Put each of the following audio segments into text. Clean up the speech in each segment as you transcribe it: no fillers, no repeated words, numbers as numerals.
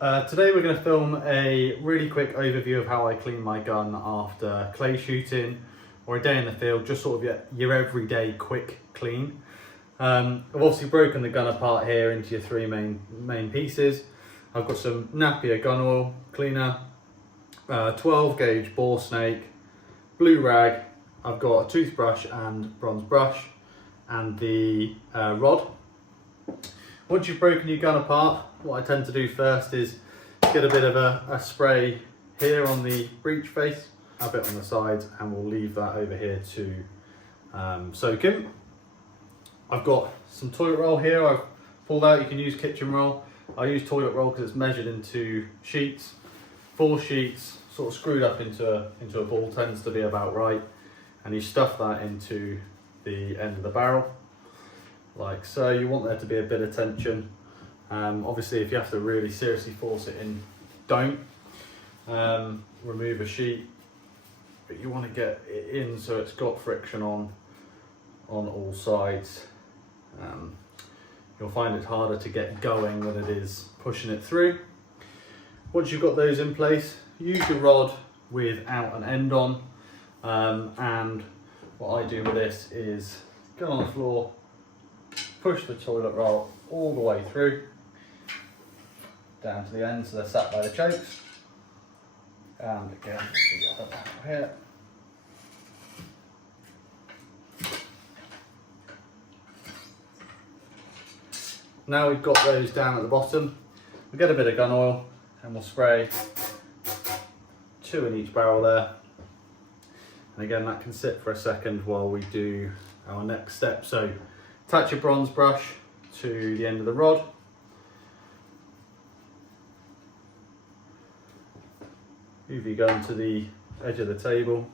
Today we're going to film a really quick overview of how I clean my gun after clay shooting or a day in the field, just sort of your everyday quick clean. I've obviously broken the gun apart here into your three main pieces. I've got some Napier gun oil cleaner, 12 gauge bore snake, blue rag, I've got a toothbrush and bronze brush, and the rod. Once you've broken your gun apart, what I tend to do first is get a bit of a spray here on the breech face, a bit on the sides, and we'll leave that over here to soak in. I've got some toilet roll here I've pulled out. You can use kitchen roll. I use toilet roll because it's measured into sheets. 4 sheets sort of screwed up into a ball tends to be about right, and you stuff that into the end of the barrel like so. You want there to be a bit of tension. Obviously if you have to really seriously force it in, don't remove a sheet, but you want to get it in so it's got friction on all sides. You'll find it harder to get going than it is pushing it through. Once you've got those in place, use your rod without an end on, and what I do with this is go on the floor, push the toilet roll all the way through down to the end so they're sat by the chokes, and again the other barrel here. Now we've got those down at the bottom, we'll get a bit of gun oil and we'll spray 2 in each barrel there, and again that can sit for a second while we do our next step. So attach your bronze brush to the end of the rod, move your gun to the edge of the table,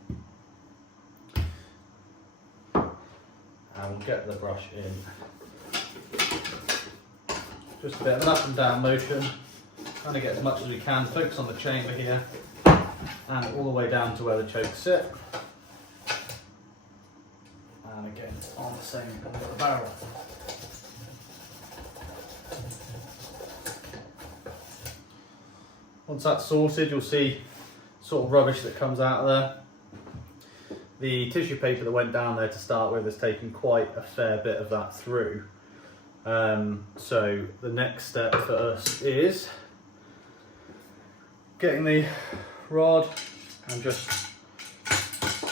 and we'll get the brush in. Just a bit of an up and down motion, trying to get as much as we can, focus on the chamber here, and all the way down to where the chokes sit. And again, on the same end of the barrel. Once that's sorted, you'll see sort of rubbish that comes out of there. The tissue paper that went down there to start with has taken quite a fair bit of that through. So the next step for us is getting the rod and just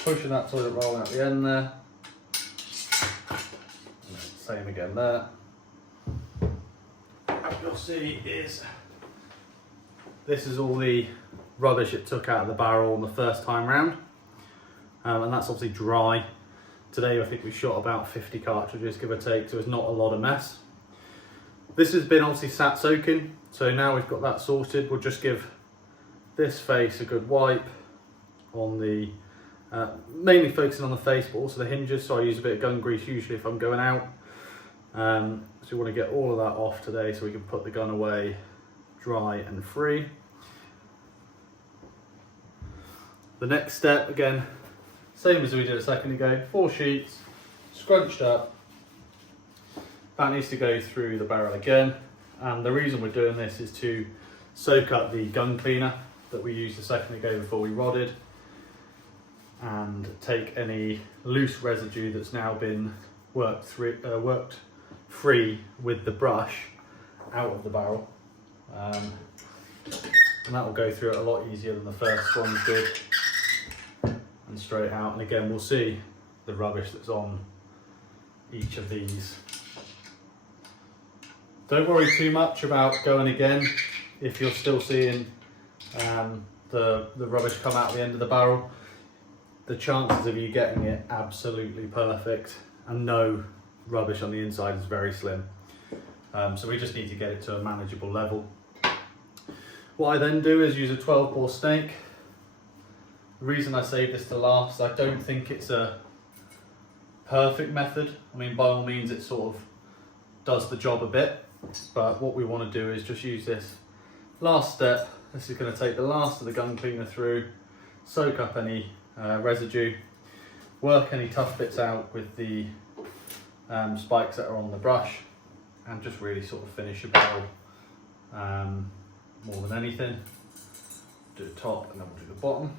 pushing that toilet roll out the end there. Same again there. What you'll see is this is all the rubbish it took out of the barrel on the first time round, and that's obviously dry. Today I think we shot about 50 cartridges, give or take, so it's not a lot of mess. This has been obviously sat soaking, so now we've got that sorted, we'll just give this face a good wipe on the, mainly focusing on the face but also the hinges, so I use a bit of gun grease usually if I'm going out. So we want to get all of that off today so we can put the gun away dry and free. The next step, again, same as we did a second ago, 4 sheets, scrunched up. That needs to go through the barrel again, and the reason we're doing this is to soak up the gun cleaner that we used a second ago before we rodded, and take any loose residue that's now been worked free with the brush out of the barrel, and that will go through it a lot easier than the first ones did, and straight out. And again we'll see the rubbish that's on each of these. Don't worry too much about going again if you're still seeing the rubbish come out the end of the barrel. The chances of you getting it absolutely perfect and no rubbish on the inside is very slim. So we just need to get it to a manageable level. What I then do is use a 12 bore snake. The reason I save this to last, I don't think it's a perfect method. I mean, by all means it sort of does the job a bit, but what we want to do is just use this last step. This is going to take the last of the gun cleaner through, soak up any residue, work any tough bits out with the spikes that are on the brush, and just really sort of finish your barrel more than anything. Do the top and then we'll do the bottom.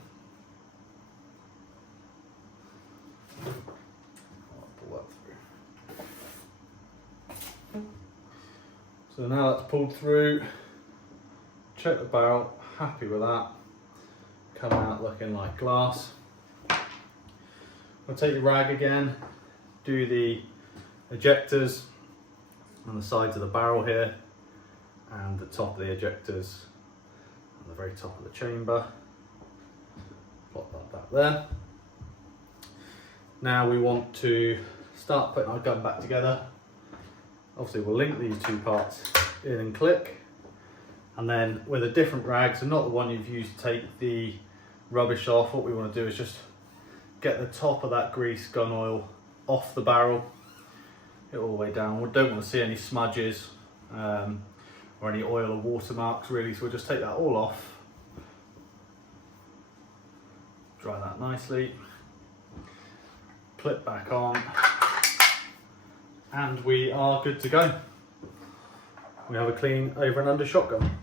Pull that through. So now that's pulled through, check the barrel, happy with that, come out looking like glass. I'll take your rag again, do the ejectors on the sides of the barrel here and the top of the ejectors on the very top of the chamber. Plot that back there. Now we want to start putting our gun back together. Obviously we'll link these two parts in and click, and then with a different rag, so not the one you've used to take the rubbish off, what we want to do is just get the top of that grease gun oil off the barrel, it all the way down. We don't want to see any smudges or any oil or watermarks really, so we'll just take that all off, dry that nicely, clip back on, and we are good to go. We have a clean over and under shotgun.